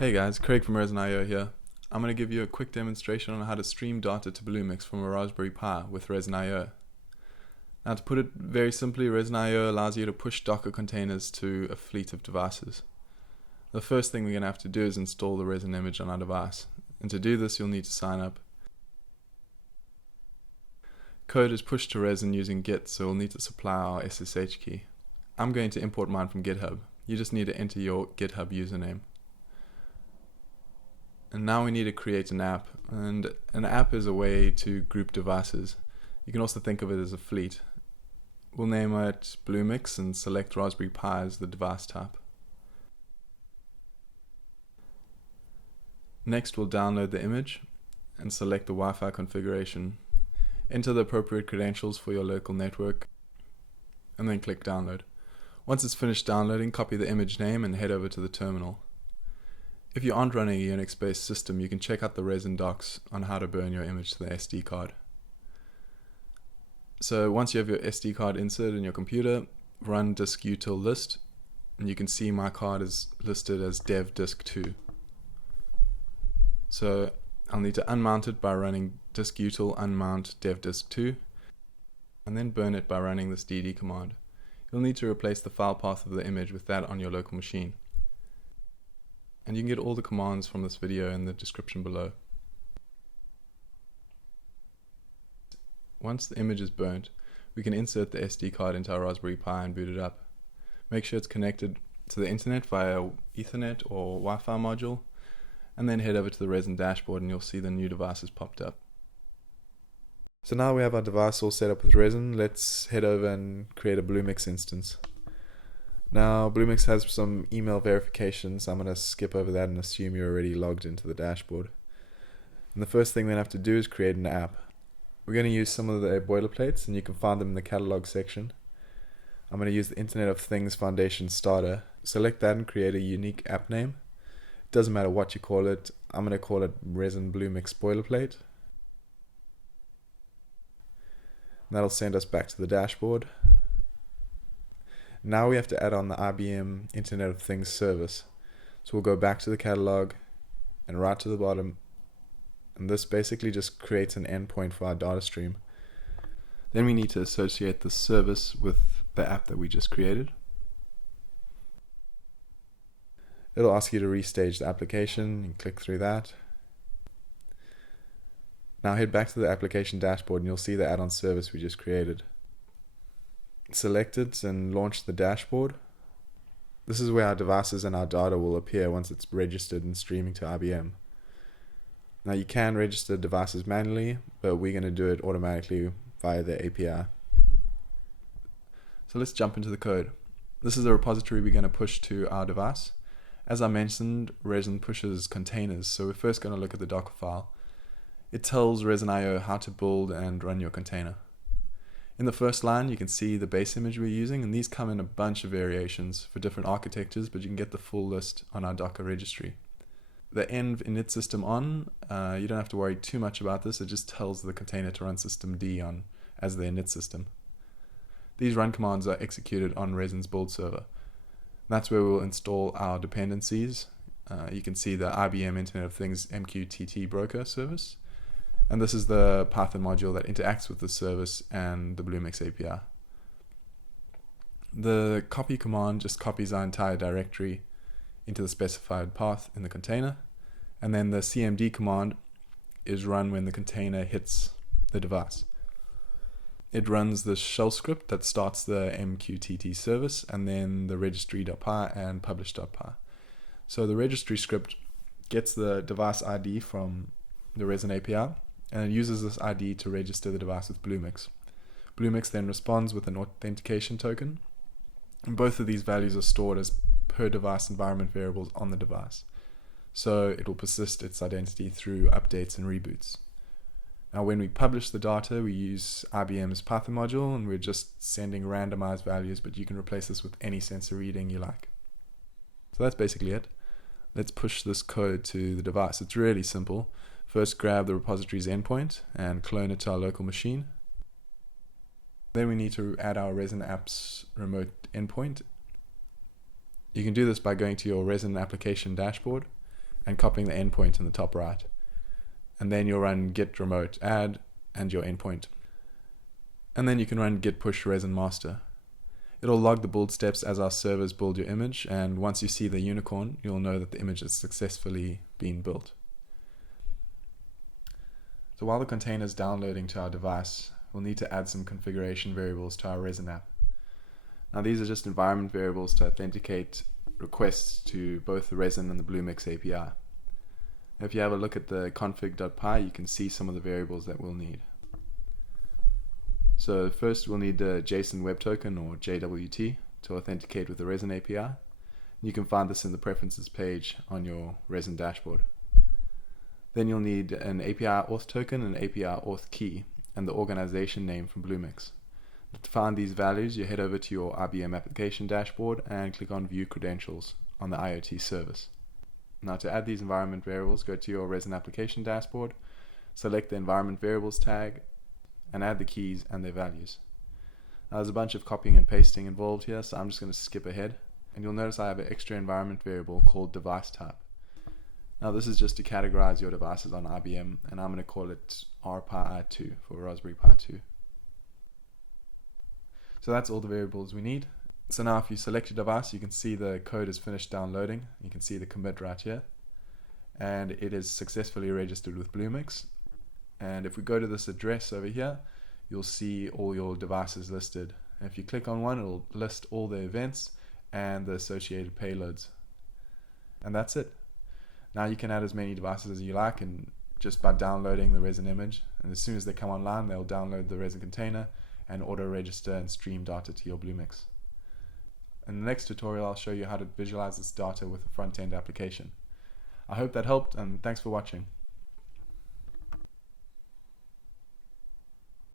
Hey guys, Craig from resin.io here. I'm going to give you a quick demonstration on how to stream data to Bluemix from a Raspberry Pi with resin.io. Now, to put it very simply, resin.io allows you to push Docker containers to a fleet of devices. The first thing we're going to have to do is install the resin image on our device. And to do this, you'll need to sign up. Code is pushed to resin using Git, so we'll need to supply our SSH key. I'm going to import mine from GitHub. You just need to enter your GitHub username. And now we need to create an app, and an app is a way to group devices. You can also think of it as a fleet. We'll name it Bluemix and select Raspberry Pi as the device type. Next, we'll download the image and select the Wi-Fi configuration. Enter the appropriate credentials for your local network and then click download. Once it's finished downloading, copy the image name and head over to the terminal. If you aren't running a Unix-based system, you can check out the resin docs on how to burn your image to the SD card. So once you have your SD card inserted in your computer, run disk-util list, and you can see my card is listed as dev disk 2. So I'll need to unmount it by running disk-util unmount dev disk 2, and then burn it by running this dd command. You'll need to replace the file path of the image with that on your local machine. And you can get all the commands from this video in the description below. Once the image is burnt, we can insert the SD card into our Raspberry Pi and boot it up. Make sure it's connected to the internet via Ethernet or Wi-Fi module, and then head over to the resin dashboard and you'll see the new devices popped up. So now we have our device all set up with resin. Let's head over and create a Bluemix instance. Now, Bluemix has some email verification, so I'm going to skip over that and assume you're already logged into the dashboard. And the first thing we have to do is create an app. We're going to use some of the boilerplates, and you can find them in the catalog section. I'm going to use the Internet of Things Foundation starter. Select that and create a unique app name. It doesn't matter what you call it. I'm going to call it Resin Bluemix Boilerplate. And that'll send us back to the dashboard. Now we have to add on the IBM Internet of Things service. So we'll go back to the catalog and right to the bottom, and this basically just creates an endpoint for our data stream. Then we need to associate the service with the app that we just created. It'll ask you to restage the application and click through that. Now head back to the application dashboard and you'll see the add-on service we just created. Select it and launch the dashboard. This is where our devices and our data will appear once it's registered and streaming to IBM. Now you can register devices manually, but we're going to do it automatically via the API. So let's jump into the code. This is a repository we're going to push to our device. As I mentioned, resin pushes containers, so we're first going to look at the Docker file. It tells resin.io how to build and run your container. In the first line, you can see the base image we're using, and these come in a bunch of variations for different architectures, but you can get the full list on our Docker registry. The env init system on, you don't have to worry too much about this, it just tells the container to run systemd on as the init system. These run commands are executed on resin's build server. That's where we'll install our dependencies. You can see the IBM Internet of Things MQTT broker service. And this is the Python module that interacts with the service and the Bluemix API. The copy command just copies our entire directory into the specified path in the container. And then the cmd command is run when the container hits the device. It runs the shell script that starts the MQTT service and then the registry.py and publish.py. So the registry script gets the device ID from the resin API, and it uses this ID to register the device with Bluemix. Bluemix then responds with an authentication token, and both of these values are stored as per device environment variables on the device. So it will persist its identity through updates and reboots. Now when we publish the data, we use IBM's Python module, and we're just sending randomized values, but you can replace this with any sensor reading you like. So that's basically it. Let's push this code to the device. It's really simple. First, grab the repository's endpoint and clone it to our local machine. Then we need to add our Resin apps remote endpoint. You can do this by going to your Resin application dashboard and copying the endpoint in the top right. And then you'll run git remote add and your endpoint. And then you can run git push resin master. It'll log the build steps as our servers build your image, and once you see the unicorn, you'll know that the image has successfully been built. So while the container is downloading to our device, we'll need to add some configuration variables to our resin app. Now these are just environment variables to authenticate requests to both the resin and the Bluemix API. If you have a look at the config.py, you can see some of the variables that we'll need. So first we'll need the JSON Web Token, or JWT, to authenticate with the resin API. You can find this in the preferences page on your resin dashboard. Then you'll need an API auth token and an API auth key, and the organization name from Bluemix. To find these values, you head over to your IBM application dashboard and click on View Credentials on the IoT service. Now to add these environment variables, go to your resin application dashboard, select the environment variables tag, and add the keys and their values. Now there's a bunch of copying and pasting involved here, so I'm just going to skip ahead, and you'll notice I have an extra environment variable called device type. Now this is just to categorize your devices on IBM, and I'm going to call it RPi2 for Raspberry Pi 2. So that's all the variables we need. So now if you select your device, you can see the code is finished downloading. You can see the commit right here, and it is successfully registered with Bluemix. And if we go to this address over here, you'll see all your devices listed. And if you click on one, it'll list all the events and the associated payloads. And that's it. Now you can add as many devices as you like, and just by downloading the resin image, and as soon as they come online, they'll download the resin container and auto register and stream data to your Bluemix. In the next tutorial, I'll show you how to visualize this data with a front-end application. I hope that helped, and thanks for watching.